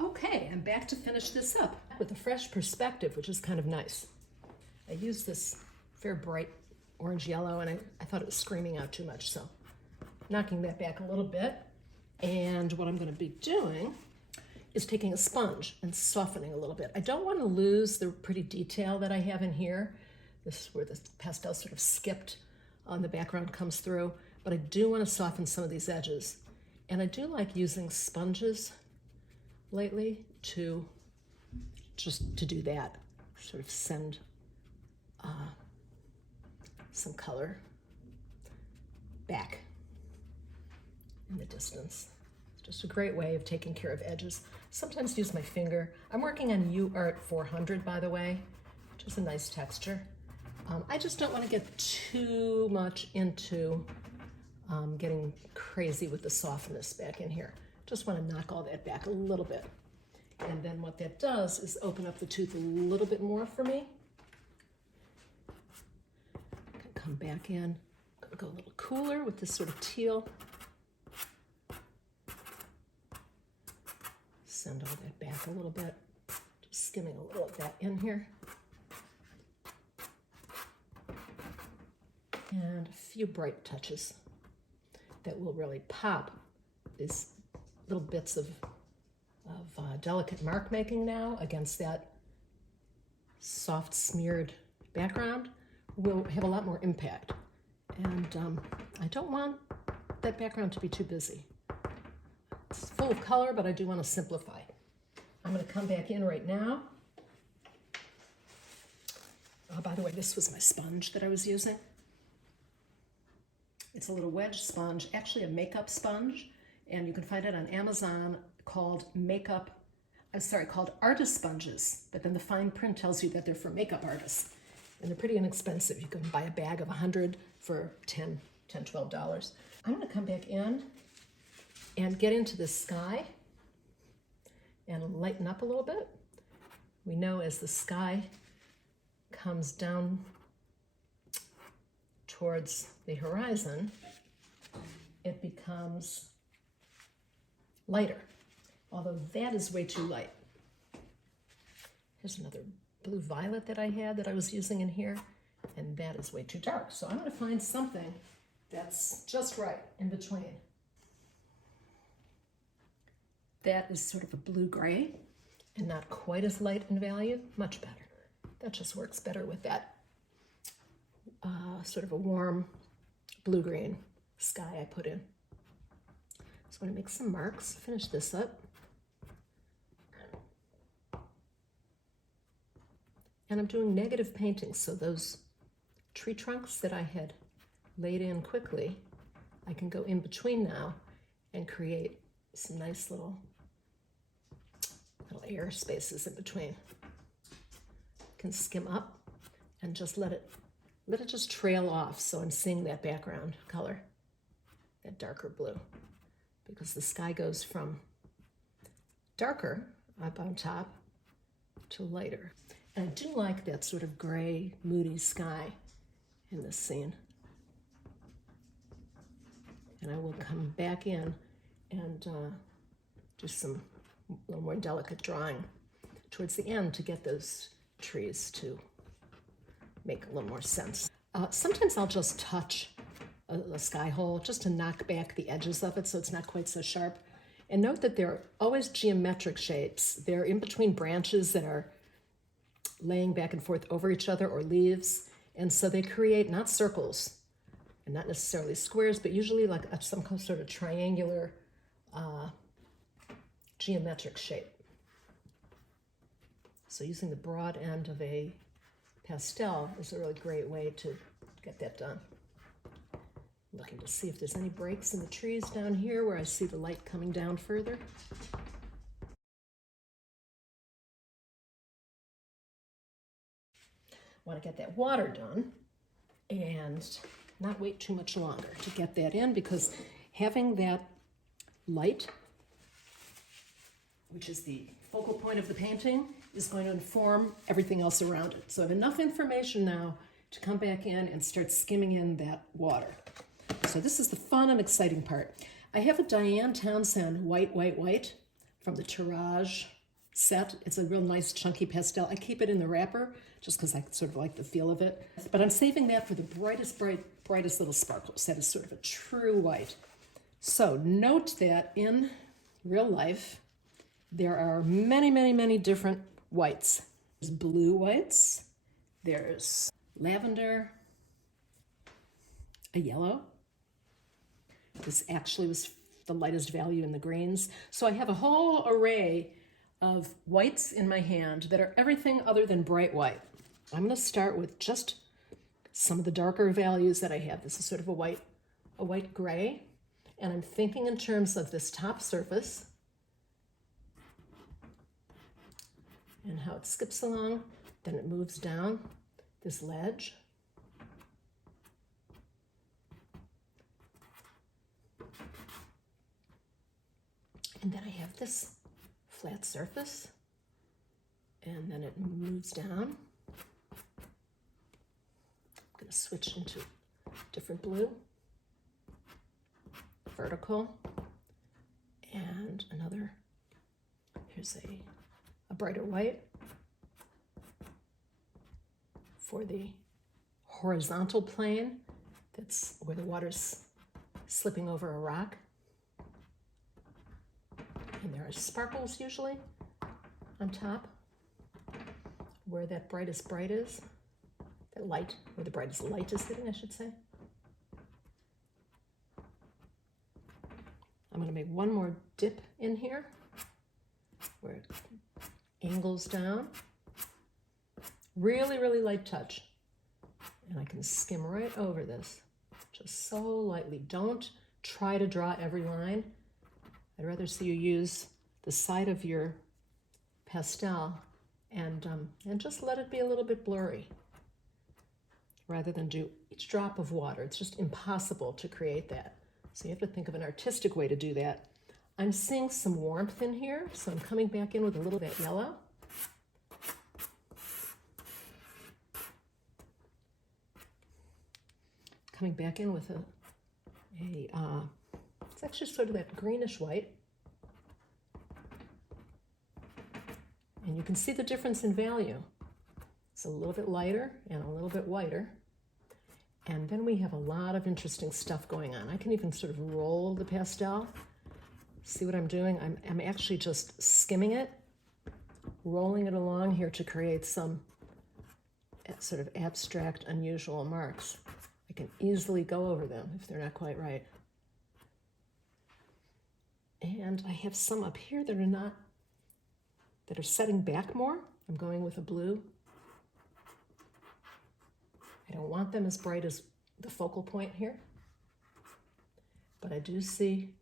Okay, I'm back to finish this up with a fresh perspective, which is kind of nice. I used this fair bright orange yellow and I thought it was screaming out too much, so knocking that back a little bit. And what I'm going to be doing is taking a sponge and softening a little bit. I don't want to lose the pretty detail that I have in here. This is where the pastel sort of skipped on the background comes through, but I do want to soften some of these edges. And I do like using sponges lately to do that, sort of send some color back in the distance. It's just a great way of taking care of edges. Sometimes use my finger. I'm working on UArt 400, by the way, which is a nice texture. I just don't want to get too much into getting crazy with the softness back in here. Just want to knock all that back a little bit. And then what that does is open up the tooth a little bit more for me. I can come back in. I'm going to go a little cooler with this sort of teal. Send all that back a little bit. Just skimming a little of that in here. And a few bright touches that will really pop these little bits of delicate mark making now against that soft smeared background will have a lot more impact. And I don't want that background to be too busy. It's full of color, but I do want to simplify. I'm going to come back in right now. Oh, by the way, this was my sponge that I was using. It's a little wedge sponge, actually a makeup sponge, and you can find it on Amazon called called artist sponges, but then the fine print tells you that they're for makeup artists, and they're pretty inexpensive. You can buy a bag of 100 for $12. I'm going to come back in and get into this sky and lighten up a little bit. We know as the sky comes down towards the horizon, it becomes lighter, although that is way too light. Here's another blue violet that I had that I was using in here, and that is way too dark. So I'm going to find something that's just right in between. That is sort of a blue-gray and not quite as light in value, much better. That just works better with that sort of a warm blue-green sky I put in. So I'm going to make some marks, finish this up. And I'm doing negative painting, so those tree trunks that I had laid in quickly, I can go in between now and create some nice little air spaces in between. Can skim up and just let it just trail off, so I'm seeing that background color, that darker blue, because the sky goes from darker up on top to lighter. And I do like that sort of gray, moody sky in this scene. And I will come back in and do some a little more delicate drawing towards the end to get those trees to make a little more sense. Sometimes I'll just touch a sky hole just to knock back the edges of it so it's not quite so sharp. And note that they're always geometric shapes. They're in between branches that are laying back and forth over each other, or leaves. And so they create not circles and not necessarily squares, but usually like some sort of triangular geometric shape. So using the broad end of a pastel is a really great way to get that done. I'm looking to see if there's any breaks in the trees down here where I see the light coming down further. Want to get that water done and not wait too much longer to get that in, because having that light, which is the focal point of the painting, is going to inform everything else around it. So I have enough information now to come back in and start skimming in that water. So this is the fun and exciting part. I have a Diane Townsend white from the Tirage set. It's a real nice chunky pastel. I keep it in the wrapper just because I sort of like the feel of it. But I'm saving that for the brightest little sparkles. That is sort of a true white. So note that in real life, there are many, many, many different whites. There's blue whites, there's lavender, a yellow. This actually was the lightest value in the greens. So I have a whole array of whites in my hand that are everything other than bright white. I'm going to start with just some of the darker values that I have. This is sort of a white gray, and I'm thinking in terms of this top surface and how it skips along, then it moves down this ledge. And then I have this flat surface, and then it moves down. I'm going to switch into different blue, vertical, and another, here's a brighter white for the horizontal plane. That's where the water's slipping over a rock. And there are sparkles usually on top where that brightest bright is, that light, where the brightest light is hitting, I should say. I'm going to make one more dip in here where it angles down. Really, really light touch. And I can skim right over this just so lightly. Don't try to draw every line. I'd rather see you use the side of your pastel and just let it be a little bit blurry rather than do each drop of water. It's just impossible to create that. So you have to think of an artistic way to do that. I'm seeing some warmth in here, so I'm coming back in with a little bit yellow. Coming back in with it's actually sort of that greenish white. And you can see the difference in value. It's a little bit lighter and a little bit whiter. And then we have a lot of interesting stuff going on. I can even sort of roll the pastel. See what I'm doing? I'm actually just skimming it, rolling it along here to create some sort of abstract, unusual marks. I can easily go over them if they're not quite right. And I have some up here that are setting back more. I'm going with a blue. I don't want them as bright as the focal point here, but I do see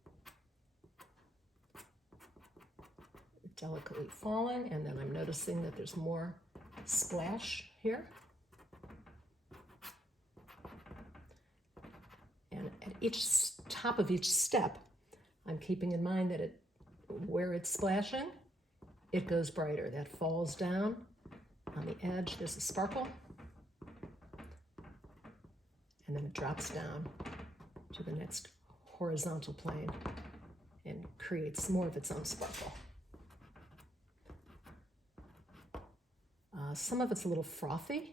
it delicately falling, and then I'm noticing that there's more splash here. And at each top of each step, I'm keeping in mind that where it's splashing, it goes brighter. That falls down on the edge. There's a sparkle. And then it drops down to the next horizontal plane and creates more of its own sparkle. Some of it's a little frothy,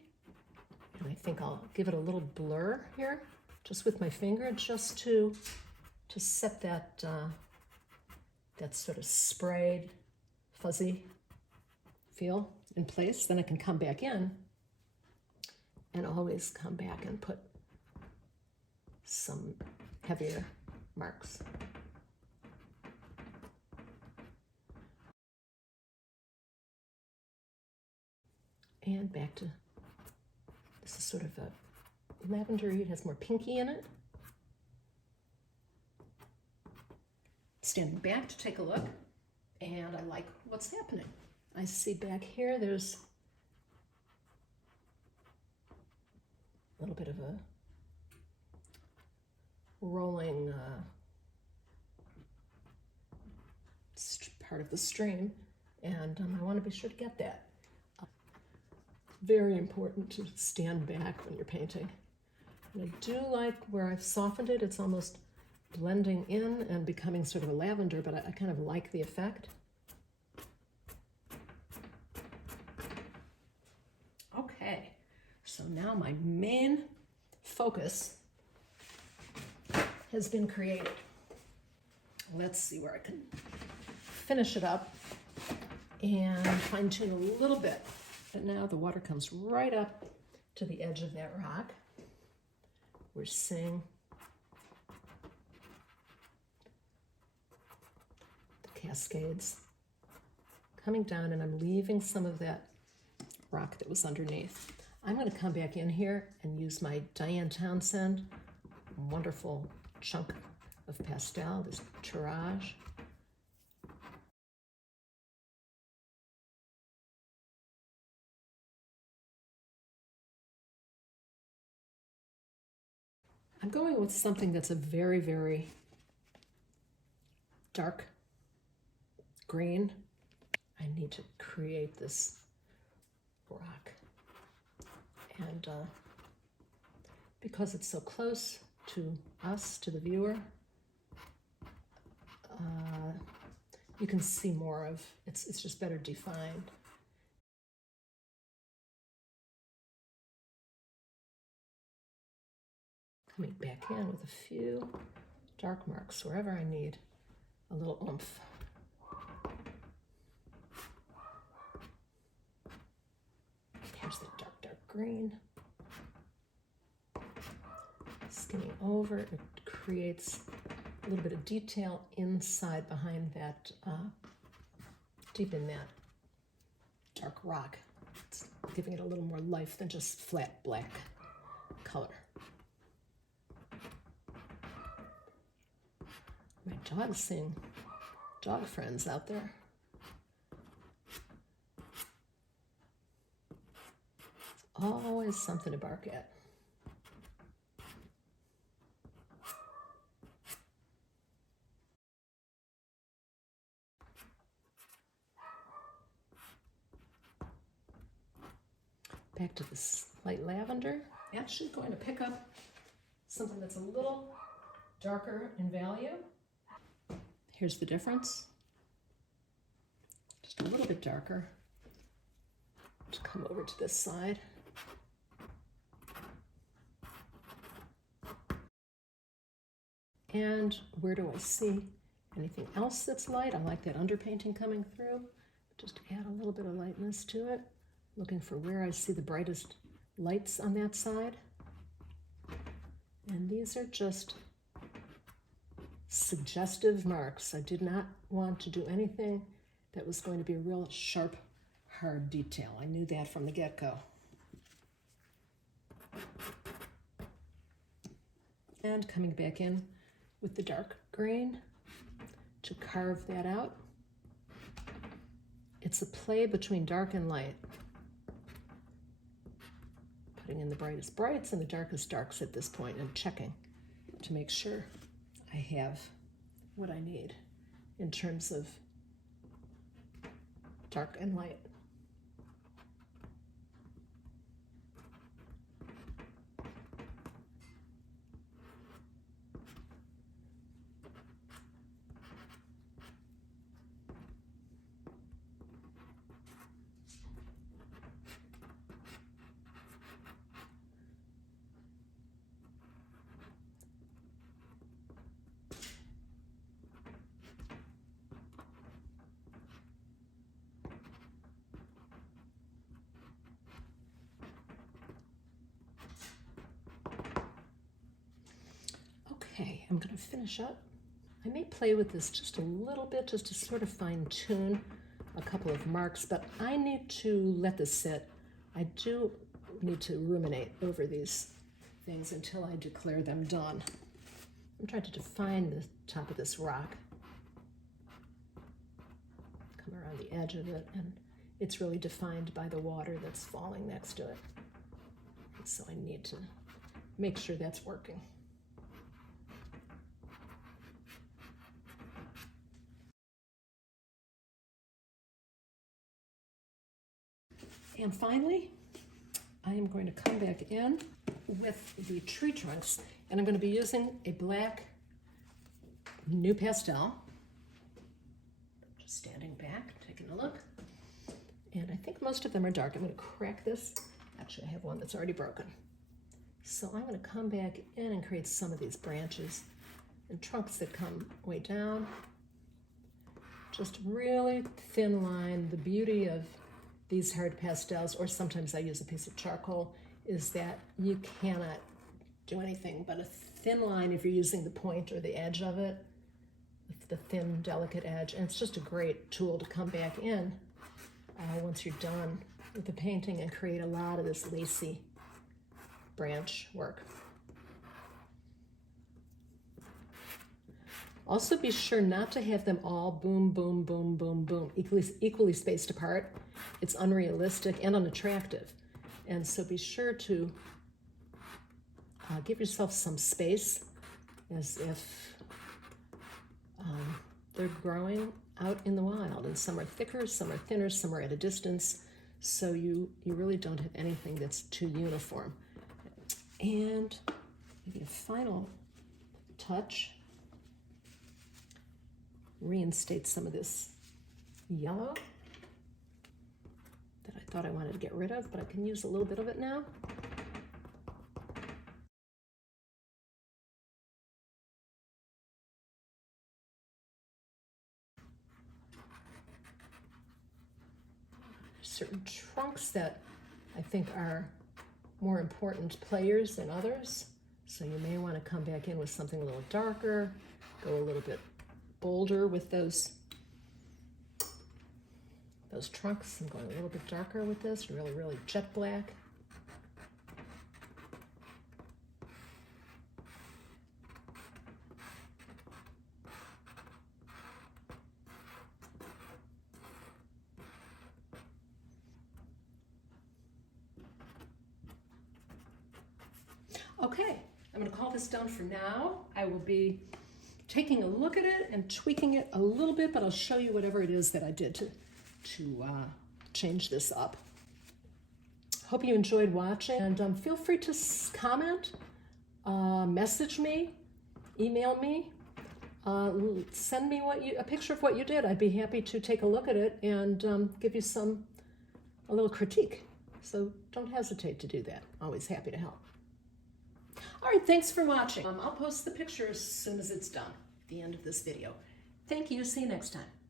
and I think I'll give it a little blur here, just with my finger, just to set that that sort of sprayed, fuzzy feel in place. Then I can come back in and always come back and put some heavier marks. And back to, this is sort of a lavender-y, it has more pinky in it. Standing back to take a look, and I like what's happening. I see back here there's a little bit of a rolling part of the stream, and I want to be sure to get that. Very important to stand back when you're painting. And I do like where I've softened it. It's almost blending in and becoming sort of a lavender, but I kind of like the effect. So now my main focus has been created. Let's see where I can finish it up and fine tune a little bit. But now the water comes right up to the edge of that rock. We're seeing the cascades coming down, and I'm leaving some of that rock that was underneath. I'm going to come back in here and use my Diane Townsend wonderful chunk of pastel, this tirage. I'm going with something that's a very, very dark green. I need to create this rock. And because it's so close to us, to the viewer, you can see more of it's just better defined. Coming back in with a few dark marks wherever I need a little oomph. Here's the dark, dark green. Skimming over, it creates a little bit of detail inside behind that, deep in that dark rock. It's giving it a little more life than just flat black color. My dog's seeing dog friends out there. It's always something to bark at. Back to this light lavender. Actually going to pick up something that's a little darker in value. Here's the difference. Just a little bit darker. To come over to this side. And where do I see anything else that's light? I like that underpainting coming through. Just add a little bit of lightness to it. Looking for where I see the brightest lights on that side. And these are just suggestive marks. I did not want to do anything that was going to be a real sharp, hard detail. I knew that from the get-go. And coming back in with the dark green to carve that out. It's a play between dark and light. Putting in the brightest brights and the darkest darks at this point and checking to make sure I have what I need in terms of dark and light. Okay, I'm going to finish up. I may play with this just a little bit just to sort of fine tune a couple of marks, but I need to let this sit. I do need to ruminate over these things until I declare them done. I'm trying to define the top of this rock. Come around the edge of it, and it's really defined by the water that's falling next to it. And so I need to make sure that's working. And finally, I am going to come back in with the tree trunks, and I'm going to be using a black new pastel. Just standing back, taking a look. And I think most of them are dark. I'm going to crack this Actually, I have one that's already broken. So I'm going to come back in and create some of these branches and trunks that come way down. Just really thin line. The beauty of these hard pastels, or sometimes I use a piece of charcoal, is that you cannot do anything but a thin line if you're using the point or the edge of it, the thin, delicate edge. And it's just a great tool to come back in once you're done with the painting and create a lot of this lacy branch work. Also be sure not to have them all boom, boom, boom, boom, boom, equally spaced apart. It's unrealistic and unattractive. And so be sure to give yourself some space, as if they're growing out in the wild. And some are thicker, some are thinner, some are at a distance. So you really don't have anything that's too uniform. And maybe a final touch, reinstate some of this yellow that I thought I wanted to get rid of, but I can use a little bit of it now. Certain trunks that I think are more important players than others. So you may want to come back in with something a little darker, go a little bit bolder with those trunks. I'm going a little bit darker with this, really jet black. Okay, I'm going to call this done for now. I will be taking a look at it and tweaking it a little bit, but I'll show you whatever it is that I did to change this up. Hope you enjoyed watching, and feel free to comment, message me, email me, send me a picture of what you did. I'd be happy to take a look at it and give you a little critique. So don't hesitate to do that. Always happy to help. All right, thanks for watching. I'll post the picture as soon as it's done at the end of this video. Thank you. See you next time.